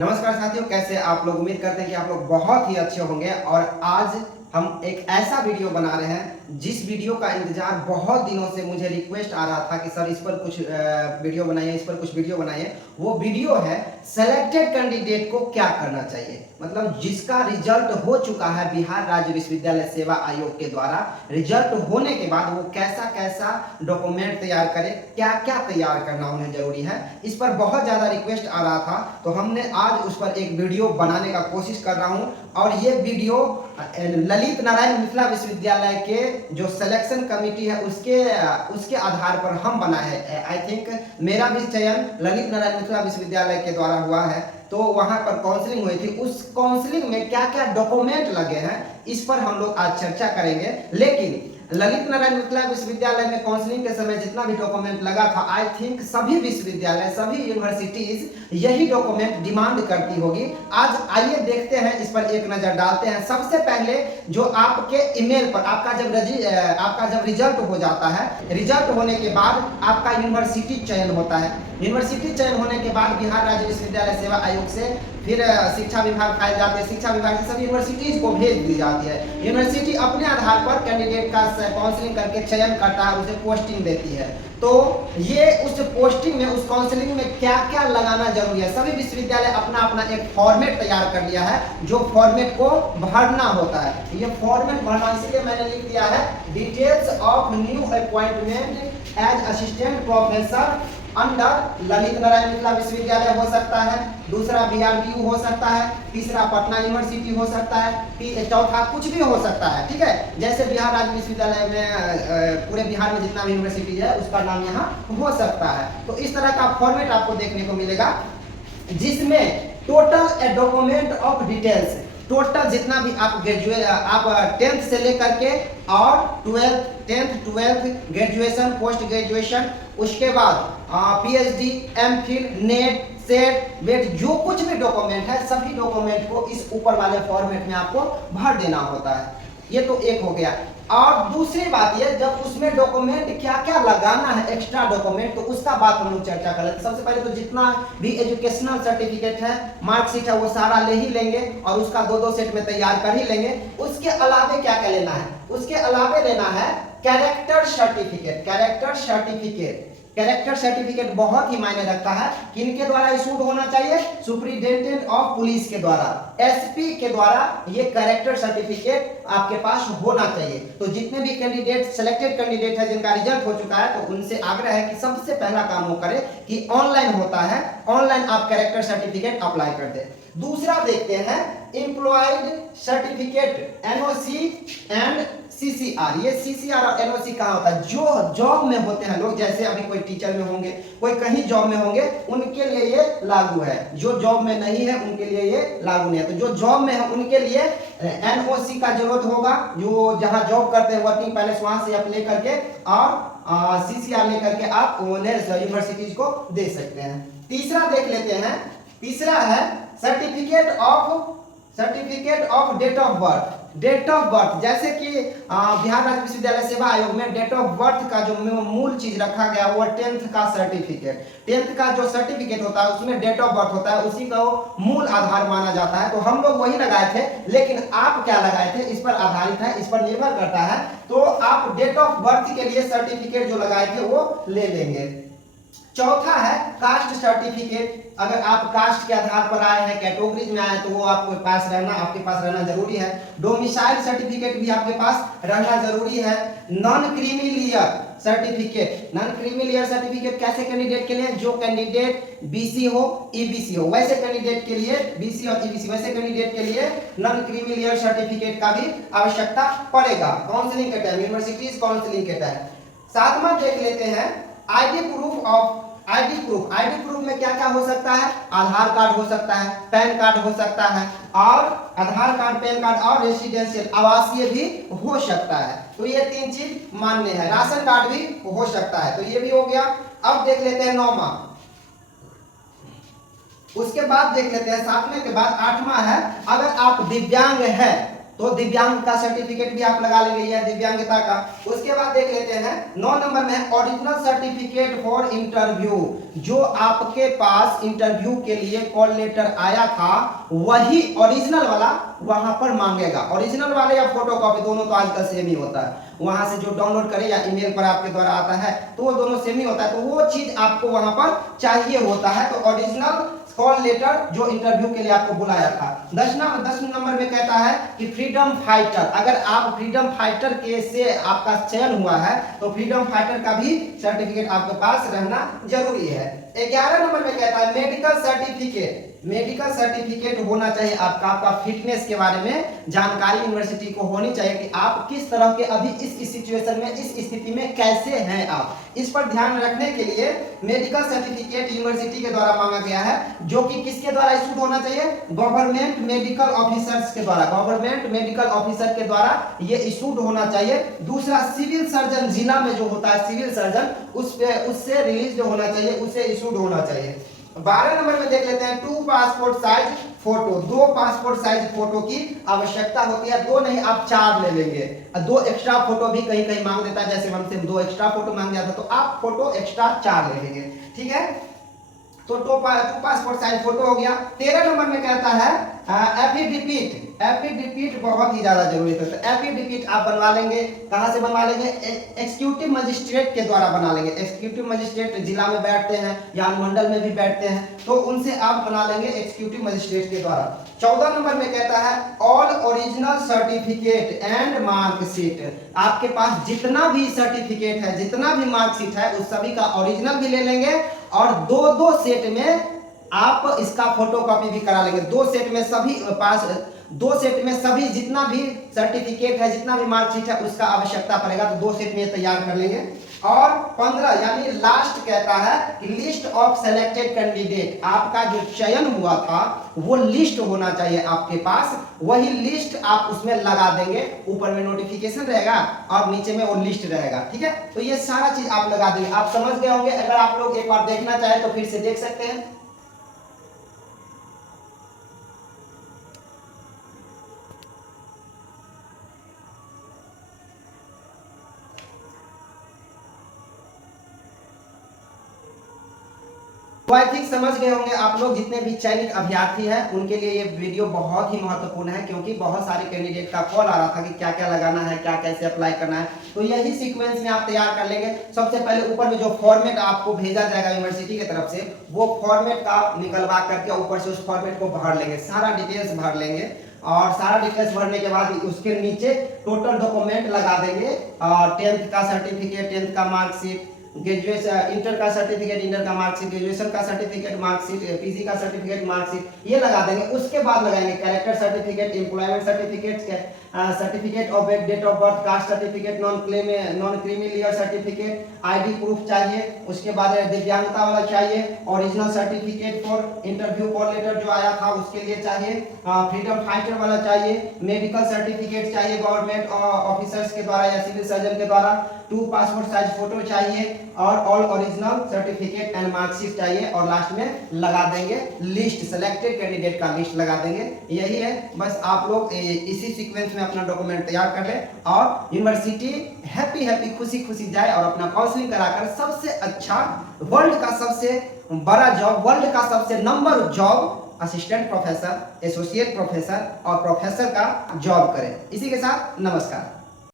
नमस्कार साथियों, कैसे आप लोग। उम्मीद करते हैं कि आप लोग बहुत ही अच्छे होंगे। और आज हम एक ऐसा वीडियो बना रहे हैं जिस वीडियो का इंतजार बहुत दिनों से मुझे रिक्वेस्ट आ रहा था कि सर इस पर कुछ वीडियो बनाइए, इस पर कुछ वीडियो बनाइए। वो वीडियो है सेलेक्टेड कैंडिडेट को क्या करना चाहिए। मतलब जिसका रिजल्ट हो चुका है बिहार राज्य विश्वविद्यालय सेवा आयोग के द्वारा, रिजल्ट होने के बाद वो कैसा कैसा डॉक्यूमेंट तैयार करे, क्या क्या तैयार करना उन्हें जरूरी है, इस पर बहुत ज्यादा रिक्वेस्ट आ रहा था। तो हमने आज उस पर एक वीडियो बनाने का कोशिश कर रहा हूँ। और ये वीडियो ललित नारायण मिथिला विश्वविद्यालय के जो सिलेक्शन कमेटी है उसके आधार पर हम बनाए हैं। आई थिंक मेरा भी चयन ललित नारायण मिथिला विश्वविद्यालय के द्वारा हुआ है। तो वहां पर काउंसलिंग हुई थी, उस काउंसलिंग में क्या क्या डॉक्यूमेंट लगे हैं इस पर हम लोग आज चर्चा करेंगे। लेकिन ललित नारायण मिथिला विश्वविद्यालय में काउंसलिंग के समय जितना भी डॉक्यूमेंट लगा था, आई थिंक सभी विश्वविद्यालय, सभी यूनिवर्सिटीज यही डॉक्यूमेंट डिमांड करती होगी। आज आइए देखते हैं, इस पर एक नजर डालते हैं। सबसे पहले जो आपके ईमेल पर आपका जब रिजल्ट हो जाता है, रिजल्ट होने के बाद आपका यूनिवर्सिटी चयन होता है। यूनिवर्सिटी चयन होने के बाद बिहार राज्य विश्वविद्यालय सेवा आयोग से फिर शिक्षा विभाग फाइल जाते हैं, शिक्षा विभाग से सभी यूनिवर्सिटीज को भेज दी जाती है। यूनिवर्सिटी अपने आधार पर कैंडिडेट का काउंसलिंग करके चयन करता है, उसे पोस्टिंग देती है। तो ये उस पोस्टिंग में, उस काउंसलिंग में क्या क्या लगाना जरूरी है, सभी विश्वविद्यालय अपना अपना एक फॉर्मेट तैयार कर लिया है जो फॉर्मेट को भरना होता है। ये फॉर्मेट भरना, इसलिए मैंने लिख दिया है details of new appointment as assistant professor under Lalit Narayan Mithila Vishwavidyalaya हो सकता है, दूसरा बीआरबीयू हो सकता है, तीसरा पटना यूनिवर्सिटी हो सकता है, चौथा कुछ भी हो सकता है। ठीक है, जैसे बिहार राज्य विश्वविद्यालय में पूरे बिहार में जितना भी यूनिवर्सिटी है उसका नाम यहाँ हो सकता है। तो इस तरह का फॉर्मेट आपको देखने को मिलेगा जिसमें total document of details, total जितना भी आप आप 10th से लेकर के और 10th 12th graduation, post graduation, उसके बाद पीएचडी, एमफिल, नेट, सेट, वेट, जो कुछ भी डॉक्यूमेंट है सभी डॉक्यूमेंट को इस ऊपर वाले फॉर्मेट में आपको भर देना होता है। ये तो एक हो गया। और दूसरी बात ये, जब उसमें डॉक्यूमेंट क्या क्या लगाना है, एक्स्ट्रा डॉक्यूमेंट, तो उसका बात हम लोग चर्चा कर लेते। सबसे पहले तो जितना भी एजुकेशनल सर्टिफिकेट है, मार्कशीट है, वो सारा ले ही लेंगे और उसका दो सेट में तैयार कर ही लेंगे। उसके अलावे क्या क्या लेना है, उसके अलावे लेना है कैरेक्टर सर्टिफिकेट। कैरेक्टर सर्टिफिकेट बहुत ही मायने रखता है। किनके द्वारा इशूड होना चाहिए? सुप्रिंटेंडेंट ऑफ पुलिस के द्वारा, एसपी के द्वारा ये कैरेक्टर सर्टिफिकेट आपके पास होना चाहिए। तो जितने भी कैंडिडेट, सिलेक्टेड कैंडिडेट है जिनका रिजल्ट हो चुका है, तो उनसे आग्रह है कि सबसे पहला काम वो करे कि ऑनलाइन होता है, ऑनलाइन आप कैरेक्टर सर्टिफिकेट अप्लाई कर दे। दूसरा देखते हैं employed certificate, NOC and CCR. ये सीसीआर और एनओसी कहाँ होता है? जो जॉब में होते हैं लोग, जैसे अभी कोई टीचर में होंगे, कोई कहीं जॉब में होंगे, उनके लिए ये लागू है। जो जॉब में नहीं है उनके लिए ये लागू नहीं है। तो जो जॉब में है उनके लिए एनओसी का जरूरत होगा, जो जहां जॉब करते हैं वर्किंग पैलेस, वहां से आप लेकर के और सीसीआर लेकर के आप यूनिवर्सिटीज को दे सकते हैं। तीसरा देख लेते हैं, तीसरा है certificate of date of birth. Date of birth, जैसे कि बिहार राज्य विश्वविद्यालय सेवा आयोग में डेट ऑफ बर्थ का जो मूल चीज रखा गया वो 10th का सर्टिफिकेट। 10th का जो सर्टिफिकेट होता है उसमें डेट ऑफ बर्थ होता है, उसी का मूल आधार माना जाता है। तो हम लोग वही लगाए थे, लेकिन आप क्या लगाए थे इस पर आधारित है, इस पर निर्भर करता है। तो आप डेट ऑफ बर्थ के लिए सर्टिफिकेट जो लगाए थे वो ले लेंगे। चौथा है कास्ट सर्टिफिकेट। अगर आप कास्ट के आधार पर आए हैं, कैटेगरीज में आए, तो वो आपके पास रहना जरूरी है। डोमिसाइल सर्टिफिकेट भी आपके पास रहना जरूरी है। Non creamy layer certificate, non creamy layer certificate कैसे कैंडिडेट के लिए? जो कैंडिडेट बीसी हो, ईबीसी हो, वैसे कैंडिडेट के लिए, बीसी और ईबीसी वैसे कैंडिडेट के लिए नॉन क्रीमी लेयर सर्टिफिकेट का भी आवश्यकता पड़ेगा काउंसलिंग के टाइम, यूनिवर्सिटीज काउंसलिंग के टाइम। सातवां देख लेते हैं आईडी प्रूफ में क्या क्या हो सकता है? आधार कार्ड हो सकता है, पैन कार्ड हो सकता है, और आधार कार्ड, पैन कार्ड और रेसिडेंशियल आवासीय भी हो सकता है। तो ये तीन चीज मान्य है। राशन कार्ड भी हो सकता है, तो ये भी हो गया। अब देख लेते हैं 9वां, उसके बाद देख लेते हैं 7वें के बाद 8वां है अगर आप दिव्यांग है तो दिव्यांग का सर्टिफिकेट भी आप लगा लेंगे, यह दिव्यांगता का। उसके बाद देख लेते हैं 9 नंबर में है ओरिजिनल सर्टिफिकेट फॉर इंटरव्यू। जो आपके पास इंटरव्यू के लिए कॉल लेटर आया था वही ओरिजिनल वाला वहां पर मांगेगा। ओरिजिनल वाले या फोटो कॉपी दोनों तो आजकल सेम ही होता है, वहां से जो डाउनलोड करे या ईमेल पर आपके द्वारा आता है तो वो दोनों सेम ही होता है, तो वो चीज आपको वहां पर चाहिए होता है। तो ओरिजिनल कॉल लेटर जो इंटरव्यू के लिए आपको बुलाया था। 10 नंबर में कहता है कि फ्रीडम फाइटर, अगर आप फ्रीडम फाइटर के से आपका चयन हुआ है तो फ्रीडम फाइटर का भी सर्टिफिकेट आपके पास रहना जरूरी है। 11 नंबर में कहता है मेडिकल सर्टिफिकेट, मेडिकल सर्टिफिकेट होना चाहिए आपका फिटनेस के बारे में जानकारी यूनिवर्सिटी को होनी चाहिए कि आप किस तरह के अभी इस सिचुएशन में, इस स्थिति में कैसे हैं आप। इस पर ध्यान रखने के लिए मेडिकल सर्टिफिकेट यूनिवर्सिटी के द्वारा मांगा गया है, जो कि किसके द्वारा इशूड होना चाहिए, गवर्नमेंट मेडिकल ऑफिसर्स के द्वारा, गवर्नमेंट मेडिकल ऑफिसर के द्वारा ये इशूड होना चाहिए। दूसरा सिविल सर्जन, जिला में जो होता है सिविल सर्जन, उससे रिलीज होना चाहिए, उससे इशूड होना चाहिए। 12 नंबर में देख लेते हैं 2 passport size photo, 2 passport size photo की आवश्यकता होती है। 2 नहीं आप 4 ले लेंगे, 2 एक्स्ट्रा फोटो भी कहीं कहीं मांग देता है, जैसे हमसे 2 एक्स्ट्रा फोटो मांग दिया था तो आप फोटो एक्स्ट्रा 4 ले लेंगे, ठीक है। तो 2 पासपोर्ट साइज फोटो हो गया। 13 नंबर में कहता है एफिडेविट, एफिडेविट बहुत ही ज्यादा जरूरी है। तो एफिडेविट आप बनवा लेंगे, कहां से बनवा लेंगे, एक्जीक्यूटिव मजिस्ट्रेट के द्वारा बना लेंगे। एक्जीक्यूटिव मजिस्ट्रेट जिला में बैठते हैं या अनुमंडल में भी बैठते हैं, तो उनसे आप बना लेंगे एक्जीक्यूटिव मजिस्ट्रेट के द्वारा। 14 नंबर में कहता है all original certificate and marksheet, आपके पास जितना भी सर्टिफिकेट है, जितना भी मार्कशीट है, उस सभी का ओरिजिनल भी ले लेंगे और 2-2 सेट में आप इसका फोटो कॉपी भी करा लेंगे। 2 सेट में सभी पास, 2 सेट में सभी जितना भी सर्टिफिकेट है, जितना भी मार्कशीट है, उसका आवश्यकता पड़ेगा, तो 2 सेट में तैयार कर लेंगे। और 15 यानी लास्ट कहता है कि लिस्ट ऑफ सेलेक्टेड कैंडिडेट, आपका जो चयन हुआ था वो लिस्ट होना चाहिए आपके पास, वही लिस्ट आप उसमें लगा देंगे। ऊपर में नोटिफिकेशन रहेगा और नीचे में वो लिस्ट रहेगा, ठीक है। तो ये सारा चीज आप लगा देंगे। आप समझ गए होंगे, अगर आप लोग एक बार देखना चाहे तो फिर से देख सकते हैं। तो आई थिंक समझ गए होंगे आप लोग, जितने भी चयनित अभ्यर्थी हैं उनके लिए ये वीडियो बहुत ही महत्वपूर्ण है, क्योंकि बहुत सारे कैंडिडेट का कॉल आ रहा था कि क्या क्या लगाना है, क्या कैसे अप्लाई करना है। तो यही सीक्वेंस में आप तैयार कर लेंगे। सबसे पहले ऊपर में जो फॉर्मेट आपको भेजा जाएगा यूनिवर्सिटी की तरफ से, वो फॉर्मेट का निकलवा करके ऊपर से उस फॉर्मेट को भर लेंगे, सारा डिटेल्स भर लेंगे। और सारा डिटेल्स भरने के बाद उसके नीचे टोटल डॉक्यूमेंट लगा देंगे, 10th का सर्टिफिकेट, 10th का मार्कशीट, ग्रेजुएशन, इंटर का सर्टिफिकेट, इंटर का मार्कशीट, ग्रेजुएशन का सर्टिफिकेट मार्कशीट, पीजी का सर्टिफिकेट मार्कशीट, ये लगा देंगे। उसके बाद लगाएंगे character certificate, employment certificate, certificate of date of birth, caste certificate, non creamy layer certificate, ID proof चाहिए। उसके बाद दिव्यांगता वाला चाहिए, original certificate for interview call letter जो आया था उसके लिए चाहिए, फ्रीडम फाइटर वाला चाहिए, मेडिकल सर्टिफिकेट चाहिए गवर्नमेंट ऑफिसर्स के द्वारा या सिविल सर्जन के द्वारा, 2 पासपोर्ट साइज फोटो चाहिए और all original certificate and marksheet चाहिए। और लास्ट में लगा देंगे लिस्ट, सेलेक्टेड कैंडिडेट का लिस्ट लगा देंगे। यही है, बस आप लोग इसी सीक्वेंस में अपना डॉक्यूमेंट तैयार कर लें और यूनिवर्सिटी हैप्पी हैप्पी खुशी खुशी जाए और अपना काउंसलिंग कराकर सबसे अच्छा, वर्ल्ड का सबसे बड़ा जॉब, वर्ल्ड का सबसे number job, assistant professor, associate professor और प्रोफेसर का जॉब करें। इसी के साथ नमस्कार।